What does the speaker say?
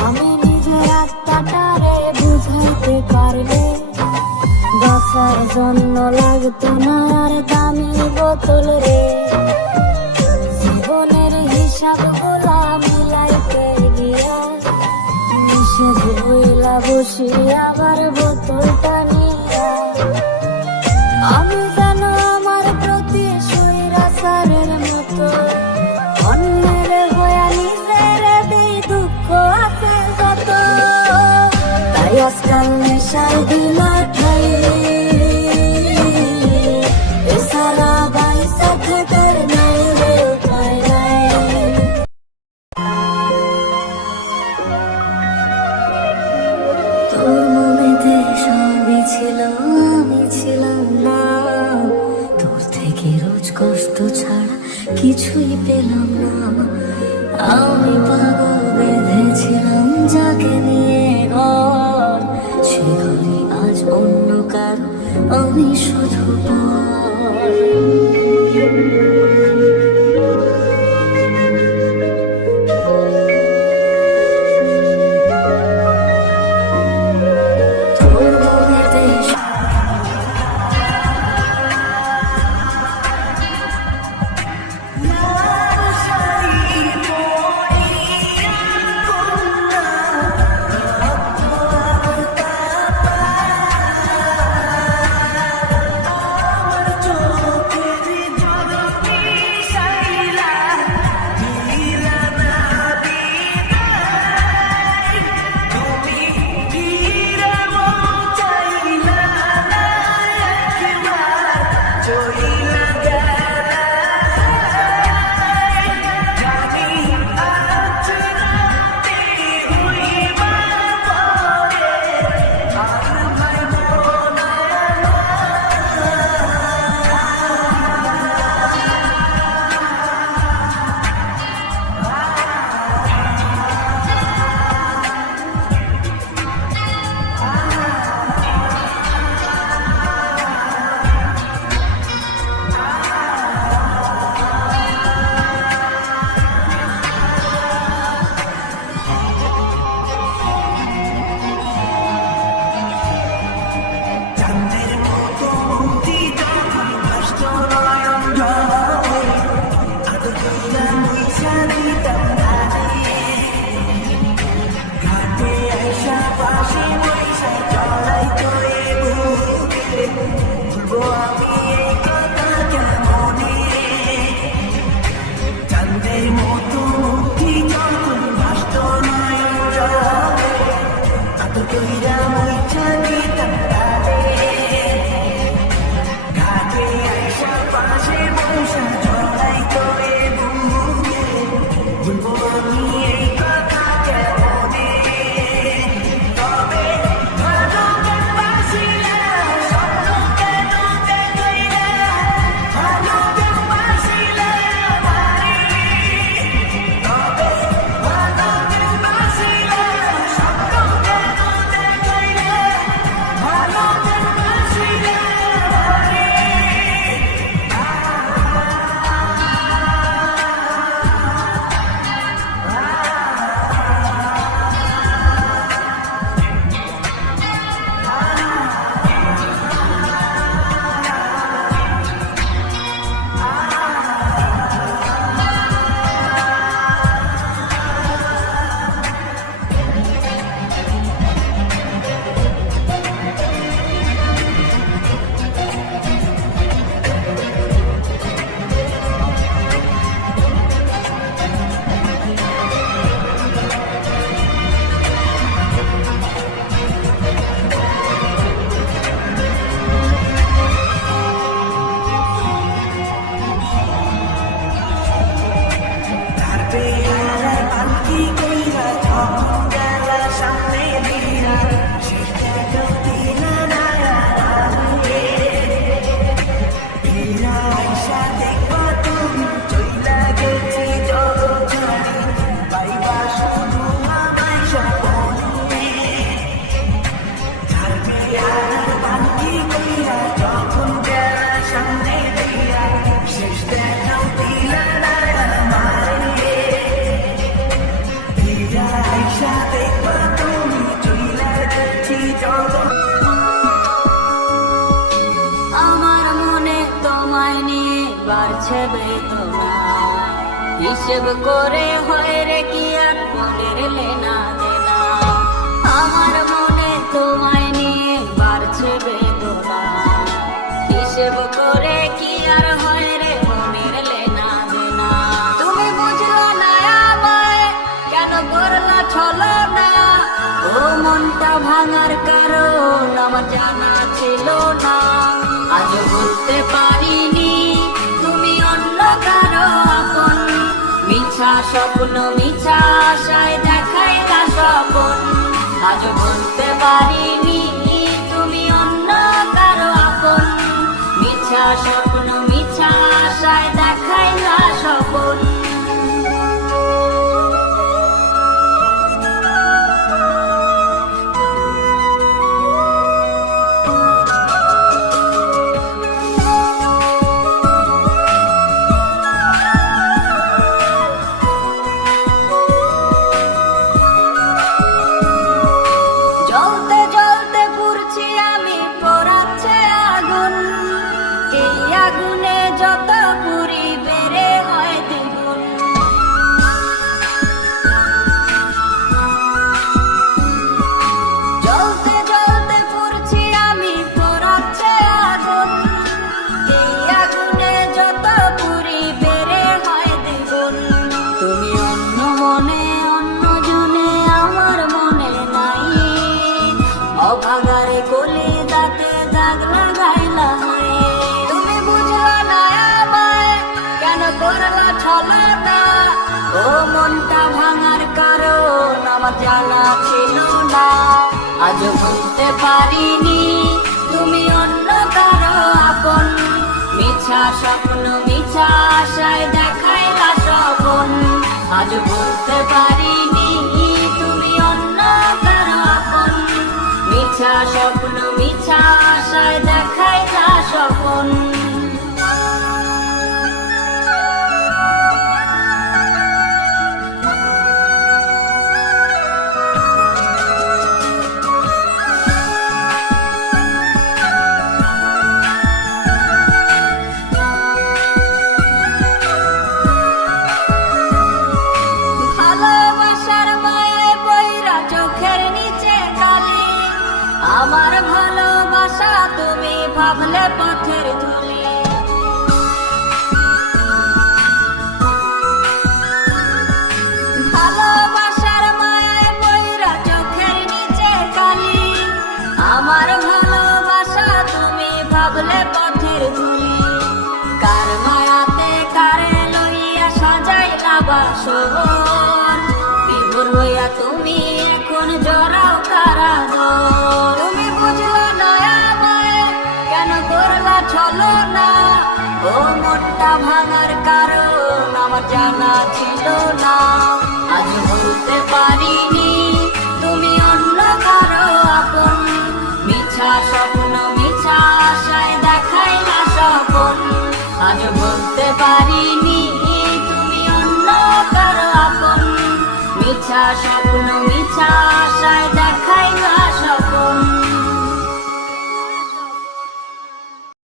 আমি নিজের আত্মাটারে বুঝাইতে পারলে বাঁচার জন্য লাগতো না আর দামি বোতল রে। জীবনের হিসাব গুলা মিলাইতে গিয়া নিষেধ হইলা বসি আবার বোতলটা নিয়া। আমি যেন আমার প্রতি স্বৈরাচারের মতো অন্যের হইয়া নিজের দিই দুঃখ আছে যত। তাই আজকাল নেশায় দিলা ঠাই এছাড়া বাইসা থাকার নাই রে উপায় নাই। তোর মনেতে সবই ছিল, আমি ছিলাম না। তোর থেকে রোজ কষ্ট ছাড়া কিছুই পেলাম না। আমি পাগল বেঁধেছিলাম যাকে নিয়ে ঘর, সে ঘরে আজ অন্য কারো, আমি শুধু আমার মনে তোমায় নিয়ে বাড়ছে বেদনা, হিসেব করে হয় রে কি আর মনের লেনা দেনা। আমার মনে তোমায় নিয়ে বাড়ছে বেদনা, হিসেব করে কি আর হয় রে মনের লেনা দেনা। তুমি বুঝলো না আমায়, কেন করলা ছলো না, ও মনটা ভাঙার কারণ আমার জানা ছিল না। আজ বলতে পারিনি তুমি অন্য কারো আপন, মিছা স্বপ্ন মিছা আশায় দেখাইলা স্বপন। আজ বলতে পারিনি তুমি অন্য কারো আপন, মিছা স্বপ্ন মিছা আশায় দেখাইলা স্বপন। জ্বলতে জ্বলতে পুড়ছি আমি, পোড়াচ্ছে আগুন, এই আগুনে যত পুরি বেড়ে হয় দ্বিগুণ। জ্বলতে জ্বলতে পুড়ছি আমি, পোড়াচ্ছে আগুন, এই আগুনে যত পুরি বেড়ে হয় দ্বিগুণ। তুমি অন্য মনে অন্য জনে আমার মনে নাই, অভাগারে কলি দাঁতে দাগ লাগাইলা হয়। তুমি বুঝলা না আমায়, কেন করলা ছলো না, ও মনটা ভাঙার কারণ আমার জানা ছিল না। আজ বলতে পারিনি তুমি অন্য কারো আপন, মিছা স্বপ্ন মিছা আশায় দেখাইলা স্বপন। আজ বলতে পারিনি তুমি অন্য কারো আপন, মিছা স্বপ্ন মিছা আশায় দেখাইলা স্বপন। ভালোবাসার মায়ায় পইরা চোখের নিচে কালি, আমার ভালোবাসা তুমি ভাবলে পথের ধুলি। ভালোবাসার মায়ায় পইরা চোখের নিচে কালি, আমার ভালোবাসা তুমি ভাবলে পথের ধুলি। কার মায়াতে কারে লইয়া সাজাইলা বাসর, বিভোর হইয়া তুমি এখন জড়াও কারাগার। তুমি বুঝলা না আমায়, কেন করলা ছলো না, ও মনটা ভাঙার কারণ আমার জানা ছিল না। আজ বলতে পারিনি তুমি অন্য কারো আপন, মিছা স্বপ্ন মিছা আশায় দেখাইলা স্বপন। আজ বলতে পারিনি তুমি অন্য কারো আপন, মিছা স্বপ্ন মিছা আশায় দেখাইলা স্বপন।